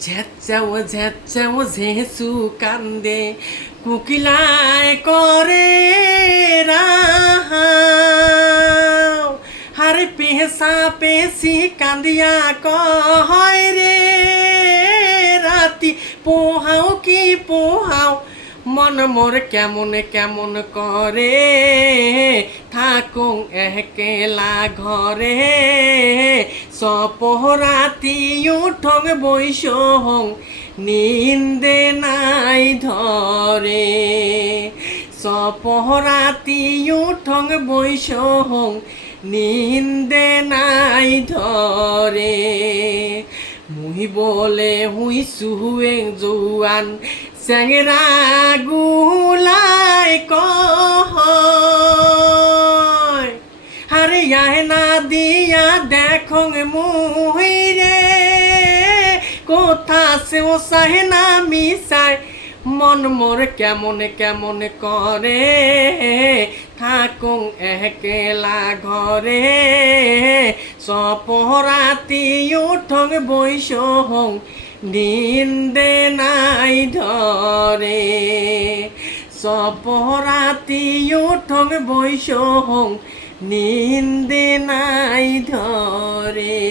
ঝেঁচাও ঝেঁচু কান্দে কুকিলায় করে রাহাও হারে পেশা পেশি কান্দিয়া কয় রে রাতি পোহাও কি পোহাও মন মোর কেমন কেমন করে থাকুং একেলা ঘরে সপহরাতি উঠং বৈশং নিন্দে নাই ধরে সপহরাতি উঠং বৈশং নিন্দে নাই ধরে মুহি বলে হুই সুহুয়ে জুয়ান চেংরা গুলাই কয় হারে না দিয়া দেখং মুহি রে কোথা সেও চাহে না মিশায় মন মোর কেমন কেমন করে থাকুং একেলা ঘরে সপহরাতি উঠং বৈশং নিন্দে নাই ধরে সপহরাতি উঠং বৈশং নিন্দে নাই ধরে।